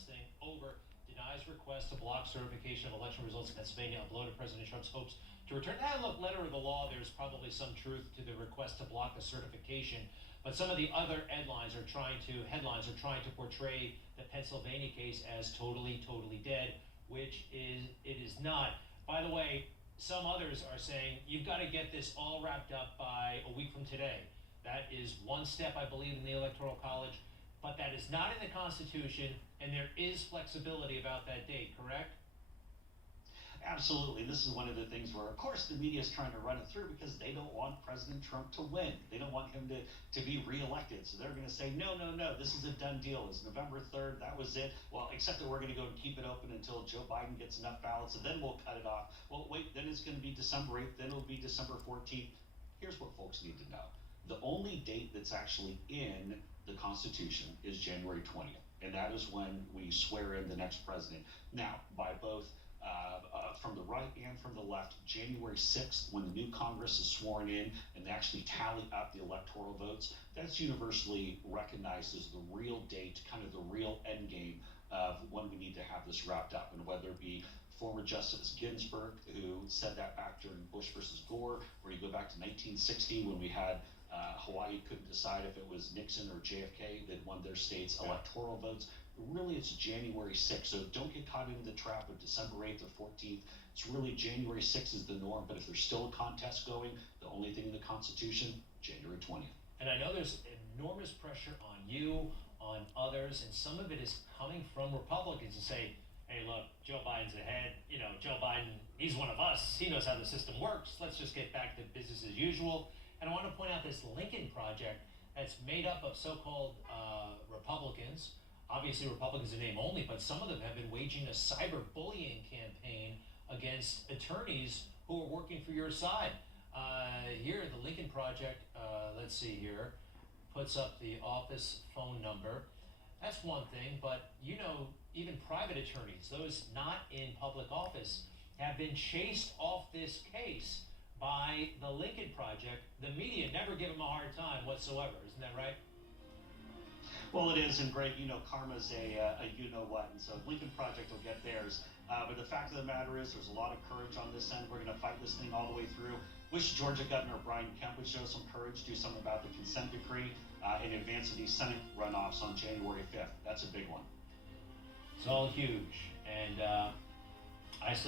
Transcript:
this thing over. Denies request to block certification of election results in Pennsylvania. Uploaded President Trump's hopes to return. Look, letter of the law, there's probably some truth to the request to block the certification. But some of the other headlines are trying to portray the Pennsylvania case as totally dead, which it is not. By the way, some others are saying you've got to get this all wrapped up by a week from today. That is one step, I believe, in the Electoral College, but that is not in the Constitution, and there is flexibility about that date, correct? Absolutely. This is one of the things where, of course, the media is trying to run it through because they don't want President Trump to win. They don't want him to be reelected. So they're going to say, no, this is a done deal. It's November 3rd. That was it. Well, except that we're going to go and keep it open until Joe Biden gets enough ballots, and then we'll cut it off. Well, wait, then it's going to be December 8th. Then it'll be December 14th. Here's what folks need to know. The only date that's actually in the Constitution is January 20th. And that is when we swear in the next president. Now, by both from the right and from the left, January 6th, when the new Congress is sworn in and they actually tally up the electoral votes, that's universally recognized as the real date, kind of the real end game of when we need to have this wrapped up. And whether it be former Justice Ginsburg, who said that back during Bush versus Gore, or you go back to 1960 when we had Hawaii couldn't decide if it was Nixon or JFK that won their state's electoral votes. Really, it's January 6th. So don't get caught into the trap of December 8th or 14th. It's really January 6th is the norm. But if there's still a contest going, the only thing in the Constitution, January 20th. And I know there's enormous pressure on you, on others, and some of it is coming from Republicans to say, hey, look, Joe Biden's ahead. You know, Joe Biden, he's one of us. He knows how the system works. Let's just get back to business as usual. And I want to point out this Lincoln Project that's made up of so-called Republicans. Obviously, Republicans in name only, but some of them have been waging a cyberbullying campaign against attorneys who are working for your side. Here, the Lincoln Project, let's see here, puts up the office phone number. That's one thing, but you know, even private attorneys, those not in public office, have been chased off this case by the Lincoln Project. The media never give them a hard time whatsoever. Isn't that right? Well, it is, and great, you know, karma's a you-know-what, and so Lincoln Project will get theirs. But the fact of the matter is there's a lot of courage on this end. We're going to fight this thing all the way through. Wish Georgia Governor Brian Kemp would show some courage, do something about the consent decree in advance of these Senate runoffs on January 5th. That's a big one. It's all huge, and I still